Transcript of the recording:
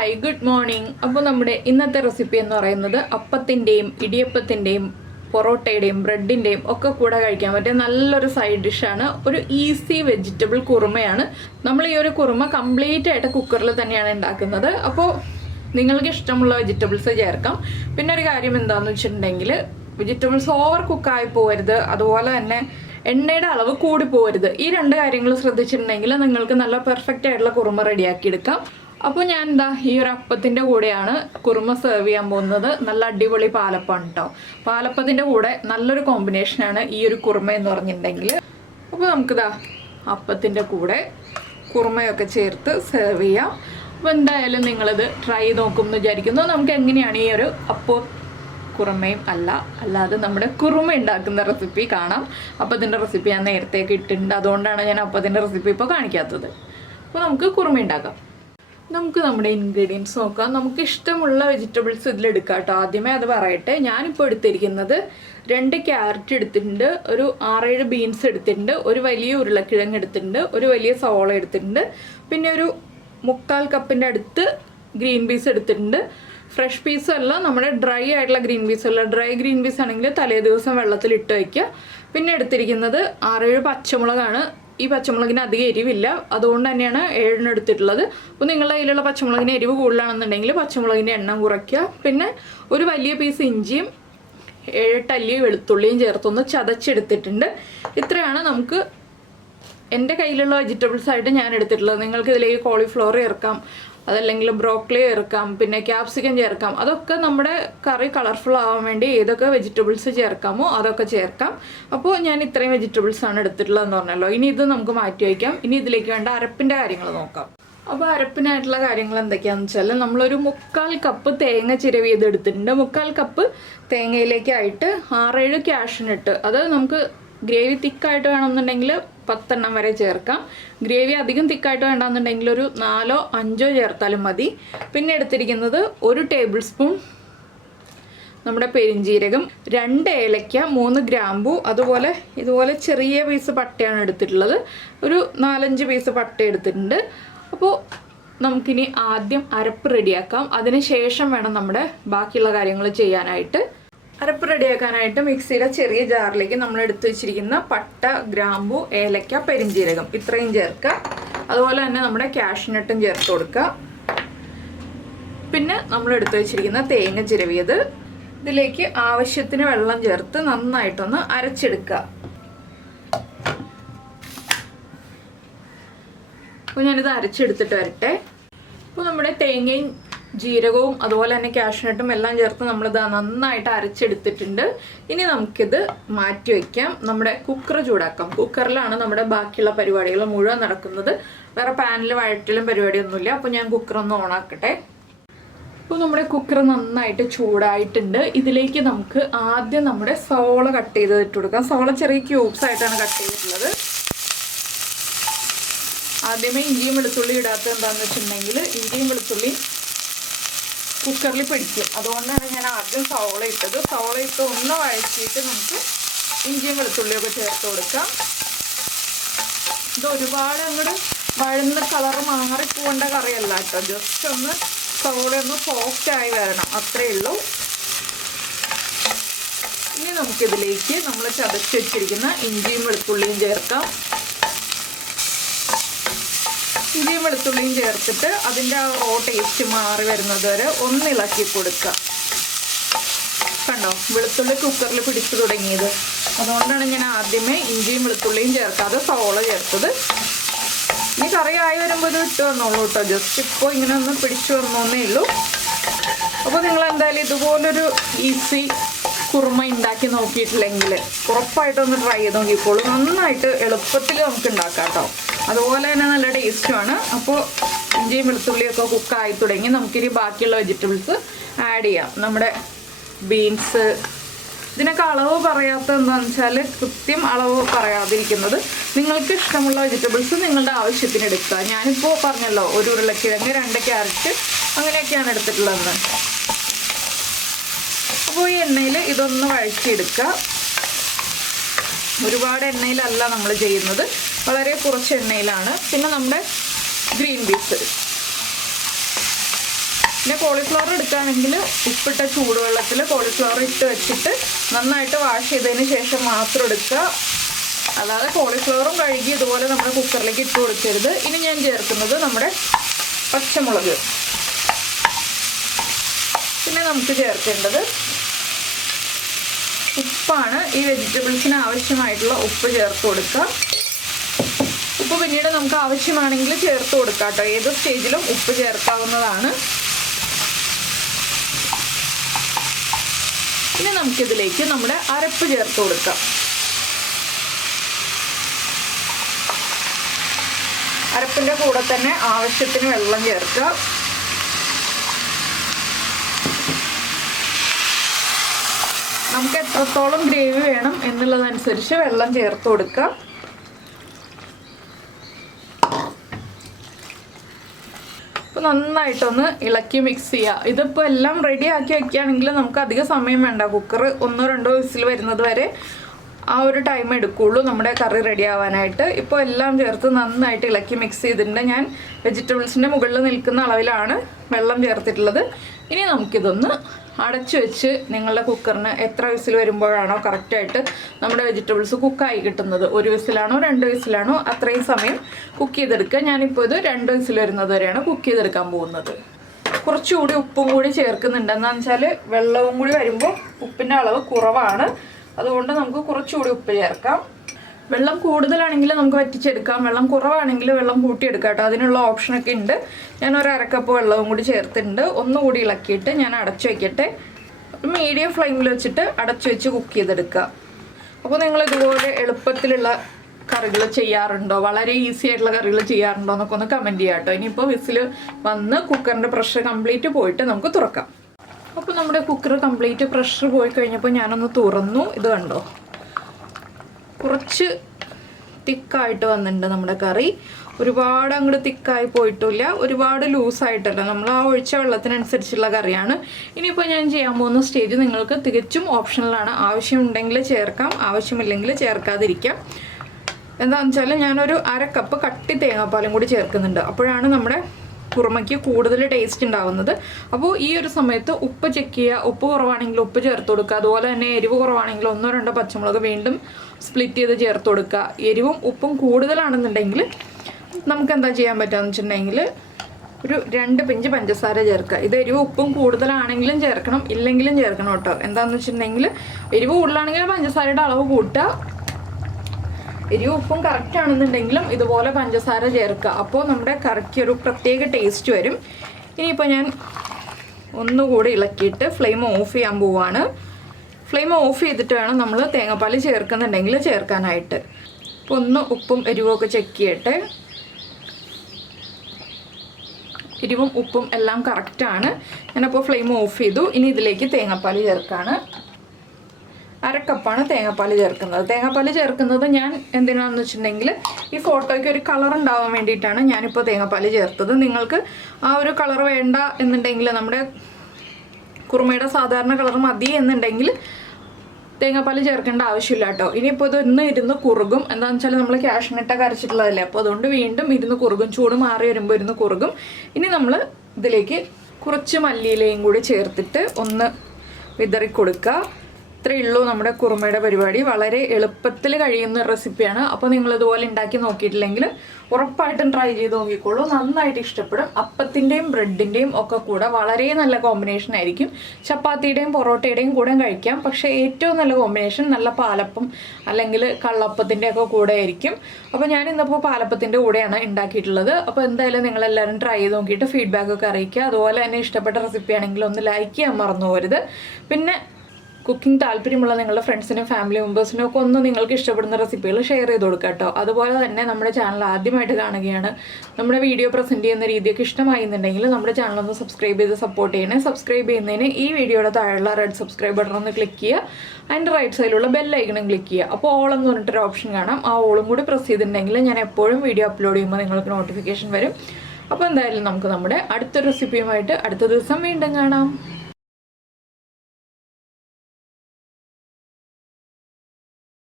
Hi good morning. അപ്പോൾ നമ്മുടെ ഇന്നത്തെ റെസിപ്പി എന്ന് പറയുന്നത് അപ്പത്തിൻ്റെയും ഇടിയപ്പത്തിൻ്റെയും പൊറോട്ടയുടെയും ബ്രെഡിൻ്റെയും ഒക്കെ കൂടെ കഴിക്കാൻ പറ്റിയ നല്ലൊരു സൈഡ് ഡിഷാണ്. ഒരു ഈസി വെജിറ്റബിൾ കുറുമയാണ്. നമ്മൾ ഈ ഒരു കുറുമ കംപ്ലീറ്റ് ആയിട്ട് കുക്കറിൽ തന്നെയാണ് ഉണ്ടാക്കുന്നത്. അപ്പോൾ നിങ്ങൾക്ക് ഇഷ്ടമുള്ള വെജിറ്റബിൾസ് ചേർക്കാം. പിന്നെ ഒരു കാര്യം എന്താണെന്ന് വെച്ചിട്ടുണ്ടെങ്കിൽ വെജിറ്റബിൾസ് ഓവർ കുക്കായി പോകരുത്, അതുപോലെ തന്നെ എണ്ണയുടെ അളവ് കൂടി പോകരുത്. ഈ രണ്ട് കാര്യങ്ങൾ ശ്രദ്ധിച്ചിട്ടുണ്ടെങ്കിൽ നിങ്ങൾക്ക് നല്ല പെർഫെക്റ്റ് ആയിട്ടുള്ള കുറുമ റെഡിയാക്കി എടുക്കാം. അപ്പോൾ ഞാൻ എന്താ ഈ ഒരു അപ്പത്തിൻ്റെ കൂടെയാണ് കുറുമ സെർവ് ചെയ്യാൻ പോകുന്നത്. നല്ല അടിപൊളി പാലപ്പമാണ് കേട്ടോ. പാലപ്പത്തിൻ്റെ കൂടെ നല്ലൊരു കോമ്പിനേഷനാണ് ഈ ഒരു കുറുമ എന്ന് പറഞ്ഞിട്ടുണ്ടെങ്കിൽ. അപ്പോൾ നമുക്കിതാ അപ്പത്തിൻ്റെ കൂടെ കുറുമയൊക്കെ ചേർത്ത് സെർവ് ചെയ്യാം. അപ്പോൾ എന്തായാലും നിങ്ങളിത് ട്രൈ നോക്കും എന്ന് വിചാരിക്കുന്നു. നമുക്ക് എങ്ങനെയാണ് ഈ ഒരു അപ്പം കുറുമയും അല്ലാതെ നമ്മുടെ കുറുമ ഉണ്ടാക്കുന്ന റെസിപ്പി കാണാം. അപ്പത്തിൻ്റെ റെസിപ്പി ഞാൻ നേരത്തേക്ക് ഇട്ടിട്ടുണ്ട്, അതുകൊണ്ടാണ് ഞാൻ അപ്പത്തിൻ്റെ റെസിപ്പി ഇപ്പോൾ കാണിക്കാത്തത്. അപ്പോൾ നമുക്ക് കുറുമ ഉണ്ടാക്കാം. നമുക്ക് നമ്മുടെ ഇൻഗ്രീഡിയൻസ് നോക്കാം. നമുക്ക് ഇഷ്ടമുള്ള വെജിറ്റബിൾസ് ഇതിലെടുക്കാം കേട്ടോ. ആദ്യമേ അത് പറയട്ടെ. ഞാനിപ്പോൾ എടുത്തിരിക്കുന്നത് 2 ക്യാരറ്റ് എടുത്തിട്ടുണ്ട്, ഒരു 6-7 ബീൻസ് എടുത്തിട്ടുണ്ട്, ഒരു വലിയ ഉരുളക്കിഴങ്ങ് എടുത്തിട്ടുണ്ട്, ഒരു വലിയ സവോള എടുത്തിട്ടുണ്ട്, പിന്നെ ഒരു 3/4 കപ്പിൻ്റെ അടുത്ത് ഗ്രീൻ പീസ് എടുത്തിട്ടുണ്ട്. ഫ്രഷ് പീസ് അല്ല, നമ്മുടെ ഡ്രൈ ആയിട്ടുള്ള ഗ്രീൻ പീസ് അല്ല. ഡ്രൈ ഗ്രീൻ പീസ് ആണെങ്കിൽ തലേ ദിവസം വെള്ളത്തിൽ ഇട്ട് വയ്ക്കുക. പിന്നെ എടുത്തിരിക്കുന്നത് 6-7 പച്ചമുളകാണ്. ഈ പച്ചമുളകിന് അധികം എരിവില്ല, അതുകൊണ്ട് തന്നെയാണ് 7 എടുത്തിട്ടുള്ളത്. അപ്പോൾ നിങ്ങളുടെ കയ്യിലുള്ള പച്ചമുളകിന് എരിവ് കൂടുതലാണെന്നുണ്ടെങ്കിൽ പച്ചമുളകിൻ്റെ എണ്ണം കുറയ്ക്കുക. പിന്നെ ഒരു വലിയ പീസ് ഇഞ്ചിയും 7-8 അല്ലി വെളുത്തുള്ളിയും ചേർത്തൊന്ന് ചതച്ചെടുത്തിട്ടുണ്ട്. ഇത്രയാണ് നമുക്ക് എൻ്റെ കയ്യിലുള്ള വെജിറ്റബിൾസ് ആയിട്ട് ഞാൻ എടുത്തിട്ടുള്ളത്. നിങ്ങൾക്ക് ഇതിലേക്ക് കോളിഫ്ലവർ ചേർക്കാം, അതല്ലെങ്കിൽ ബ്രോക്കലി ചേർക്കാം, പിന്നെ ക്യാപ്സിക്കം ചേർക്കാം. അതൊക്കെ നമ്മുടെ കറി കളർഫുൾ ആവാൻ വേണ്ടി ഏതൊക്കെ വെജിറ്റബിൾസ് ചേർക്കാമോ അതൊക്കെ ചേർക്കാം. അപ്പോൾ ഞാൻ ഇത്രയും വെജിറ്റബിൾസാണ് എടുത്തിട്ടുള്ളതെന്ന് പറഞ്ഞല്ലോ. ഇനി ഇത് നമുക്ക് മാറ്റി വയ്ക്കാം. ഇനി ഇതിലേക്ക് വേണ്ട അരപ്പിൻ്റെ കാര്യങ്ങൾ നോക്കാം. അപ്പോൾ അരപ്പിനായിട്ടുള്ള കാര്യങ്ങൾ എന്തൊക്കെയാണെന്ന് വെച്ചാൽ നമ്മളൊരു 3/4 കപ്പ് തേങ്ങ ചിരവിയത് എടുത്തിട്ടുണ്ട്. 3/4 കപ്പ് തേങ്ങയിലേക്കായിട്ട് 6-7 കാഷ്യൂനട്ട്, അത് നമുക്ക് ഗ്രേവി തിക്കായിട്ട് വേണമെന്നുണ്ടെങ്കിൽ 10 എണ്ണം വരെ ചേർക്കാം. ഗ്രേവി അധികം തിക്കായിട്ട് വേണമെന്നുണ്ടെങ്കിൽ ഒരു 4-5 ചേർത്താലും മതി. പിന്നെ എടുത്തിരിക്കുന്നത് 1 ടേബിൾ സ്പൂൺ നമ്മുടെ പെരിഞ്ജീരകം, 2 ഏലക്ക, 3 ഗ്രാമ്പു, അതുപോലെ ഇതുപോലെ ചെറിയ പീസ് പട്ടയാണ് എടുത്തിട്ടുള്ളത്. ഒരു 4-5 പീസ് പട്ട എടുത്തിട്ടുണ്ട്. അപ്പോൾ നമുക്കിനി ആദ്യം അരപ്പ് റെഡിയാക്കാം. അതിന് ശേഷം വേണം നമ്മുടെ ബാക്കിയുള്ള കാര്യങ്ങൾ ചെയ്യാനായിട്ട്. അരപ്പ് റെഡിയാക്കാനായിട്ട് മിക്സിയുടെ ചെറിയ ജാറിലേക്ക് നമ്മൾ എടുത്തു വെച്ചിരിക്കുന്ന പട്ട, ഗ്രാമ്പു, ഏലക്ക, പെരിഞ്ജീരകം ഇത്രയും ചേർക്കുക. അതുപോലെ തന്നെ നമ്മുടെ കാഷ്യൂനട്ടും ചേർത്ത് കൊടുക്കുക. പിന്നെ നമ്മൾ എടുത്തു വെച്ചിരിക്കുന്ന തേങ്ങ ചിരവിയത്, ഇതിലേക്ക് ആവശ്യത്തിന് വെള്ളം ചേർത്ത് നന്നായിട്ടൊന്ന് അരച്ചെടുക്കുക. അപ്പോൾ ഞാനിത് അരച്ചെടുത്തിട്ട് വരട്ടെ. അപ്പോൾ നമ്മുടെ തേങ്ങയും ജീരകവും അതുപോലെ തന്നെ കാഷ്യൂനട്ടും എല്ലാം ചേർത്ത് നമ്മളിത് നന്നായിട്ട് അരച്ചെടുത്തിട്ടുണ്ട്. ഇനി നമുക്കിത് മാറ്റി വയ്ക്കാം. നമ്മുടെ കുക്കർ ചൂടാക്കാം. കുക്കറിലാണ് നമ്മുടെ ബാക്കിയുള്ള പരിപാടികൾ മുഴുവൻ നടക്കുന്നത്. വേറെ പാനിൽ വഴറ്റിലും പരിപാടിയൊന്നുമില്ല. അപ്പോൾ ഞാൻ കുക്കറൊന്ന് ഓണാക്കട്ടെ. അപ്പോൾ നമ്മുടെ കുക്കർ നന്നായിട്ട് ചൂടായിട്ടുണ്ട്. ഇതിലേക്ക് നമുക്ക് ആദ്യം നമ്മുടെ സവോള കട്ട് ചെയ്തിട്ട് കൊടുക്കാം. സവോള ചെറിയ ക്യൂബ്സ് ആയിട്ടാണ് കട്ട് ചെയ്തിട്ടുള്ളത്. ആദ്യമേ ഇഞ്ചിയും വെളുത്തുള്ളി ഇടാത്തത് എന്താണെന്ന് വെച്ചിട്ടുണ്ടെങ്കിൽ ഇഞ്ചിയും വെളുത്തുള്ളിയും കുക്കറിൽ പിടിക്കും. അതുകൊണ്ടാണ് ഞാൻ ആദ്യം സവോള ഇട്ടത്. സവോള ഇട്ട് ഒന്ന് വഴറ്റിയിട്ട് നമുക്ക് ഇഞ്ചിയും വെളുത്തുള്ളിയൊക്കെ ചേർത്ത് കൊടുക്കാം. ഇത് ഒരുപാട് അങ്ങോട്ട് വഴന്ന കളർ മാറിപ്പോകേണ്ട കറിയല്ല കേട്ടോ. ജസ്റ്റ് ഒന്ന് സവോള ഒന്ന് സോഫ്റ്റായി വരണം, അത്രയേ ഉള്ളൂ. ഇനി നമുക്കിതിലേക്ക് നമ്മൾ ചതച്ച് വെച്ചിരിക്കുന്ന ഇഞ്ചിയും വെളുത്തുള്ളിയും ചേർക്കാം. ഇഞ്ചിയും വെളുത്തുള്ളിയും ചേർത്തിട്ട് അതിൻ്റെ ആ റോ ടേസ്റ്റ് മാറി വരുന്നത് വരെ ഒന്ന് ഇളക്കി കൊടുക്കുക. കണ്ടോ, വെളുത്തുള്ളി കുക്കറിൽ പിടിച്ചു തുടങ്ങിയത്. അതുകൊണ്ടാണ് ഞാൻ ആദ്യമേ ഇഞ്ചിയും വെളുത്തുള്ളിയും ചേർക്കാതെ സവോള ചേർത്തത്. ഇനി കറി ആയി വരുമ്പോൾ ഇത് ഇട്ട് വന്നോളൂ കേട്ടോ. ജസ്റ്റ് ഇപ്പോൾ ഇങ്ങനെ ഒന്ന് പിടിച്ചു വന്നോന്നേ ഉള്ളൂ. അപ്പോൾ നിങ്ങൾ എന്തായാലും ഇതുപോലൊരു ഈസി കുറുമ ഉണ്ടാക്കി നോക്കിയിട്ടില്ലെങ്കിൽ ഉറപ്പായിട്ടൊന്ന് ട്രൈ ചെയ്ത് നോക്കിക്കോളൂ. നന്നായിട്ട് എളുപ്പത്തിൽ നമുക്ക് ഉണ്ടാക്കാം കേട്ടോ. അതുപോലെ തന്നെ നല്ല ടേസ്റ്റുമാണ്. അപ്പോൾ ഇഞ്ചിയും വെളുത്തുള്ളിയൊക്കെ കുക്കായി തുടങ്ങി. നമുക്കിനി ബാക്കിയുള്ള വെജിറ്റബിൾസ് ആഡ് ചെയ്യാം. നമ്മുടെ ബീൻസ്, ഇതിനൊക്കെ അളവ് പറയാത്തത് എന്താണെന്ന് വെച്ചാൽ കൃത്യം അളവ് പറയാതിരിക്കുന്നത്. നിങ്ങൾക്ക് ഇഷ്ടമുള്ള വെജിറ്റബിൾസ് നിങ്ങളുടെ ആവശ്യത്തിന് എടുക്കുക. ഞാനിപ്പോൾ പറഞ്ഞല്ലോ, 1 ഉരുളക്കിഴങ്ങ്, 2 ക്യാരറ്റ് അങ്ങനെയൊക്കെയാണ് എടുത്തിട്ടുള്ളത്. അപ്പോൾ ഈ എണ്ണയിൽ ഇതൊന്ന് വഴറ്റിയെടുക്കുക. ഒരുപാട് എണ്ണയിലല്ല നമ്മൾ ചെയ്യുന്നത്, വളരെ കുറച്ച് എണ്ണയിലാണ്. പിന്നെ നമ്മുടെ ഗ്രീൻ പീസ് പിന്നെ കോളിഫ്ലവർ എടുക്കുകയാണെങ്കിൽ ഉപ്പിട്ട ചൂടുവെള്ളത്തിൽ കോളിഫ്ലവർ ഇട്ട് വെച്ചിട്ട് നന്നായിട്ട് വാഷ് ചെയ്തതിന് ശേഷം മാത്രം എടുക്കുക. അല്ലാതെ കോളിഫ്ലവറും കഴുകി ഇതുപോലെ നമ്മുടെ കുക്കറിലേക്ക് ഇട്ട് കൊടുക്കരുത്. ഇനി ഞാൻ ചേർക്കുന്നത് നമ്മുടെ പച്ചമുളക്. പിന്നെ നമുക്ക് ചേർക്കേണ്ടത് ഉപ്പാണ്. ഈ വെജിറ്റബിൾസിന് ആവശ്യമായിട്ടുള്ള ഉപ്പ് ചേർത്ത് കൊടുക്കുക. ഉപ്പ് പിന്നീട് നമുക്ക് ആവശ്യമാണെങ്കിൽ ചേർത്ത് കൊടുക്കാം കേട്ടോ. ഏത് സ്റ്റേജിലും ഉപ്പ് ചേർക്കാവുന്നതാണ്. ഇനി നമുക്കിതിലേക്ക് നമ്മുടെ അരപ്പ് ചേർത്ത് കൊടുക്കാം. അരപ്പിൻ്റെ കൂടെ തന്നെ ആവശ്യത്തിന് വെള്ളം ചേർക്കുക. നമുക്ക് എത്രത്തോളം ഗ്രേവി വേണം എന്നുള്ളതനുസരിച്ച് വെള്ളം ചേർത്ത് കൊടുക്കുക. അപ്പോൾ നന്നായിട്ടൊന്ന് ഇളക്കി മിക്സ് ചെയ്യുക. ഇതിപ്പോൾ എല്ലാം റെഡി ആക്കി വയ്ക്കുകയാണെങ്കിൽ നമുക്ക് അധികം സമയം വേണ്ട. കുക്കർ 1-2 വിസിൽ വരുന്നത് വരെ ആ ഒരു ടൈം എടുക്കുകയുള്ളൂ നമ്മുടെ കറി റെഡി ആവാനായിട്ട്. ഇപ്പോൾ എല്ലാം ചേർത്ത് നന്നായിട്ട് ഇളക്കി മിക്സ് ചെയ്തിട്ടുണ്ട്. ഞാൻ വെജിറ്റബിൾസിൻ്റെ മുകളിൽ നിൽക്കുന്ന അളവിലാണ് വെള്ളം ചേർത്തിട്ടുള്ളത്. ഇനി നമുക്കിതൊന്ന് അടച്ചു വെച്ച് നിങ്ങളുടെ കുക്കറിന് എത്ര വിസിൽ വരുമ്പോഴാണോ കറക്റ്റായിട്ട് നമ്മുടെ വെജിറ്റബിൾസ് കുക്കായി കിട്ടുന്നത്, 1 വിസിലാണോ 2 വിസിലാണോ അത്രയും സമയം കുക്ക് ചെയ്തെടുക്കുക. ഞാനിപ്പോൾ ഇത് 2 വിസിൽ വരുന്നത് വരെയാണ് കുക്ക് ചെയ്തെടുക്കാൻ പോകുന്നത്. കുറച്ചുകൂടി ഉപ്പും കൂടി ചേർക്കുന്നുണ്ട്. എന്താണെന്ന് വെച്ചാൽ വെള്ളവും കൂടി വരുമ്പോൾ ഉപ്പിൻ്റെ അളവ് കുറവാണ്. അതുകൊണ്ട് നമുക്ക് കുറച്ചുകൂടി ഉപ്പ് ചേർക്കാം. വെള്ളം കൂടുതലാണെങ്കിൽ നമുക്ക് വറ്റിച്ചെടുക്കാം, വെള്ളം കുറവാണെങ്കിൽ വെള്ളം കൂട്ടിയെടുക്കാം കേട്ടോ. അതിനുള്ള ഓപ്ഷനൊക്കെ ഉണ്ട്. ഞാൻ 1/2 കപ്പ് വെള്ളവും കൂടി ചേർത്തിട്ടുണ്ട്. ഒന്നുകൂടി ഇളക്കിയിട്ട് ഞാൻ അടച്ചു വയ്ക്കട്ടെ. മീഡിയം ഫ്ലെയിമിൽ വെച്ചിട്ട് അടച്ചു വെച്ച് കുക്ക് ചെയ്തെടുക്കുക. അപ്പോൾ നിങ്ങൾ ഇതുപോലെ എളുപ്പത്തിലുള്ള കറികൾ ചെയ്യാറുണ്ടോ, വളരെ ഈസി ആയിട്ടുള്ള കറികൾ ചെയ്യാറുണ്ടോ എന്നൊക്കെ ഒന്ന് കമൻറ്റ് ചെയ്യാം കേട്ടോ. ഇനിയിപ്പോൾ വിസിൽ വന്ന് കുക്കറിൻ്റെ പ്രഷർ കംപ്ലീറ്റ് പോയിട്ട് നമുക്ക് തുറക്കാം. അപ്പോൾ നമ്മുടെ കുക്കർ കംപ്ലീറ്റ് പ്രഷർ പോയി കഴിഞ്ഞപ്പോൾ ഞാനൊന്ന് തുറന്നു. ഇത് കണ്ടോ, കുറച്ച് തിക്കായിട്ട് വന്നിട്ടുണ്ട് നമ്മുടെ കറി. ഒരുപാട് അങ്ങോട്ട് തിക്കായി പോയിട്ടില്ല, ഒരുപാട് ലൂസായിട്ടല്ല. നമ്മൾ ആ ഒഴിച്ച വെള്ളത്തിനനുസരിച്ചുള്ള കറിയാണ്. ഇനിയിപ്പോൾ ഞാൻ ചെയ്യാൻ പോകുന്ന സ്റ്റേജ് നിങ്ങൾക്ക് തികച്ചും ഓപ്ഷണലാണ്. ആവശ്യമുണ്ടെങ്കിൽ ചേർക്കാം, ആവശ്യമില്ലെങ്കിൽ ചേർക്കാതിരിക്കാം. എന്താണെന്ന് വെച്ചാൽ ഞാനൊരു 1/2 കപ്പ് കട്ടി തേങ്ങാപ്പാലും കൂടി ചേർക്കുന്നുണ്ട്. അപ്പോഴാണ് നമ്മുടെ കുറുമയ്ക്ക് കൂടുതൽ ടേസ്റ്റ് ഉണ്ടാവുന്നത്. അപ്പോൾ ഈ ഒരു സമയത്ത് ഉപ്പ് ചെക്ക് ചെയ്യുക. ഉപ്പ് കുറവാണെങ്കിൽ ഉപ്പ് ചേർത്ത് കൊടുക്കുക. അതുപോലെ തന്നെ എരിവ് കുറവാണെങ്കിൽ 1-2 പച്ചമുളക് വീണ്ടും സ്പ്ലിറ്റ് ചെയ്ത് ചേർത്ത് കൊടുക്കുക. എരിവും ഉപ്പും കൂടുതലാണെന്നുണ്ടെങ്കിൽ നമുക്ക് എന്താ ചെയ്യാൻ പറ്റുകയെന്ന് വെച്ചിട്ടുണ്ടെങ്കിൽ ഒരു 2 പിഞ്ച് പഞ്ചസാര ചേർക്കുക. ഇത് എരിവ് ഉപ്പും കൂടുതലാണെങ്കിലും ചേർക്കണം, ഇല്ലെങ്കിലും ചേർക്കണം കേട്ടോ. എന്താണെന്ന് വെച്ചിട്ടുണ്ടെങ്കിൽ എരിവ് കൂടുതലാണെങ്കിൽ പഞ്ചസാരയുടെ അളവ് കൂട്ടുക. എരിവ് ഉപ്പും കറക്റ്റ് ആണെന്നുണ്ടെങ്കിലും ഇതുപോലെ പഞ്ചസാര ചേർക്കുക. അപ്പോൾ നമ്മുടെ കറിക്ക് ഒരു പ്രത്യേക ടേസ്റ്റ് വരും. ഇനിയിപ്പോൾ ഞാൻ ഒന്നുകൂടി ഇളക്കിയിട്ട് ഫ്ലെയിം ഓഫ് ചെയ്യാൻ പോവുകയാണ്. ഫ്ലെയിം ഓഫ് ചെയ്തിട്ട് വേണം നമ്മൾ തേങ്ങാപ്പാൽ ചേർക്കുന്നുണ്ടെങ്കിൽ ചേർക്കാനായിട്ട്. അപ്പോൾ ഒന്ന് ഉപ്പും എരിവും ഒക്കെ ചെക്ക് ചെയ്യട്ടെ. എരിവും ഉപ്പും എല്ലാം കറക്റ്റാണ്. ഞാനപ്പോൾ ഫ്ലെയിം ഓഫ് ചെയ്തു. ഇനി ഇതിലേക്ക് തേങ്ങാപ്പാൽ ചേർക്കാണ്. 1/2 കപ്പാണ് തേങ്ങാപ്പാൽ ചേർക്കുന്നത്. തേങ്ങാപ്പാൽ ചേർക്കുന്നത് ഞാൻ എന്തിനാണെന്ന് വെച്ചിട്ടുണ്ടെങ്കിൽ ഈ ഫോട്ടോയ്ക്ക് ഒരു കളർ ഉണ്ടാവാൻ വേണ്ടിയിട്ടാണ് ഞാനിപ്പോൾ തേങ്ങാപ്പാൽ ചേർത്തത്. നിങ്ങൾക്ക് ആ ഒരു കളർ വേണ്ട എന്നുണ്ടെങ്കിൽ, നമ്മുടെ കുറുമയുടെ സാധാരണ കളർ മതി എന്നുണ്ടെങ്കിൽ തേങ്ങാപ്പാൽ ചേർക്കേണ്ട ആവശ്യമില്ല കേട്ടോ. ഇനിയിപ്പോൾ ഇത് ഇരുന്ന് കുറുകും. എന്താണെന്ന് വെച്ചാൽ നമ്മൾ കാഷ്നട്ടൊക്കെ അരച്ചിട്ടുള്ളതല്ലേ, അപ്പോൾ അതുകൊണ്ട് വീണ്ടും ഇരുന്ന് കുറുകും. ചൂട് മാറി വരുമ്പോൾ ഇരുന്ന് കുറുകും. ഇനി നമ്മൾ ഇതിലേക്ക് കുറച്ച് മല്ലിയിലയും കൂടി ചേർത്തിട്ട് ഒന്ന് വിതറി കൊടുക്കുക. ഇത്രയേ ഉള്ളൂ നമ്മുടെ കുറുമയുടെ പരിപാടി. വളരെ എളുപ്പത്തിൽ കഴിയുന്ന റെസിപ്പിയാണ്. അപ്പോൾ നിങ്ങളിതുപോലെ ഉണ്ടാക്കി നോക്കിയിട്ടില്ലെങ്കിൽ ഉറപ്പായിട്ടും ട്രൈ ചെയ്ത് നോക്കിക്കോളൂ. നന്നായിട്ട് ഇഷ്ടപ്പെടും. അപ്പത്തിൻ്റെയും ബ്രെഡിൻ്റെയും ഒക്കെ കൂടെ വളരെ നല്ല കോമ്പിനേഷൻ ആയിരിക്കും. ചപ്പാത്തിയുടെയും പൊറോട്ടയുടെയും കൂടെ കഴിക്കാം. പക്ഷേ ഏറ്റവും നല്ല കോമ്പിനേഷൻ നല്ല പാലപ്പം അല്ലെങ്കിൽ കള്ളപ്പത്തിൻ്റെ ഒക്കെ കൂടെ ആയിരിക്കും. അപ്പോൾ ഞാൻ ഇന്നിപ്പോൾ പാലപ്പത്തിൻ്റെ കൂടെയാണ് ഉണ്ടാക്കിയിട്ടുള്ളത്. അപ്പോൾ എന്തായാലും നിങ്ങളെല്ലാവരും ട്രൈ ചെയ്ത് നോക്കിയിട്ട് ഫീഡ്ബാക്കൊക്കെ അറിയിക്കുക. അതുപോലെ തന്നെ ഇഷ്ടപ്പെട്ട റെസിപ്പി ആണെങ്കിൽ ഒന്ന് ലൈക്ക് ചെയ്യാൻ മറന്നു പോകരുത്. പിന്നെ കുക്കിംഗ് താല്പര്യമുള്ള നിങ്ങളുടെ ഫ്രണ്ട്സിനും ഫാമിലി മെമ്പേഴ്സിനും ഒക്കെ ഒന്ന് നിങ്ങൾക്ക് ഇഷ്ടപ്പെടുന്ന റെസിപ്പികൾ ഷെയർ ചെയ്ത് കൊടുക്കുക കേട്ടോ. അതുപോലെ തന്നെ നമ്മുടെ ചാനൽ ആദ്യമായിട്ട് കാണുകയാണ്, നമ്മുടെ വീഡിയോ പ്രസൻറ്റ് ചെയ്യുന്ന രീതിയൊക്കെ ഇഷ്ടമായിരുന്നുണ്ടെങ്കിൽ നമ്മുടെ ചാനൽ ഒന്ന് സബ്സ്ക്രൈബ് ചെയ്ത് സപ്പോർട്ട് ചെയ്യണേ. സബ്സ്ക്രൈബ് ചെയ്യുന്നതിന് ഈ വീഡിയോയുടെ താഴെയുള്ള റെഡ് സബ്സ്ക്രൈബ് ബട്ടൺ ഒന്ന് ക്ലിക്ക് ചെയ്യുക. അതിൻ്റെ റൈറ്റ് സൈഡിലുള്ള ബെൽ ഐക്കണും ക്ലിക്ക് ചെയ്യുക. അപ്പോൾ ഓൾ എന്ന് പറഞ്ഞിട്ടൊരു ഓപ്ഷൻ കാണാം. ആ ഓളും കൂടി പ്രസ് ചെയ്തിട്ടുണ്ടെങ്കിൽ ഞാൻ എപ്പോഴും വീഡിയോ അപ്ലോഡ് ചെയ്യുമ്പോൾ നിങ്ങൾക്ക് നോട്ടിഫിക്കേഷൻ വരും. അപ്പോൾ എന്തായാലും നമുക്ക് നമ്മുടെ അടുത്ത റെസിപ്പിയുമായിട്ട് അടുത്ത ദിവസം വീണ്ടും കാണാം.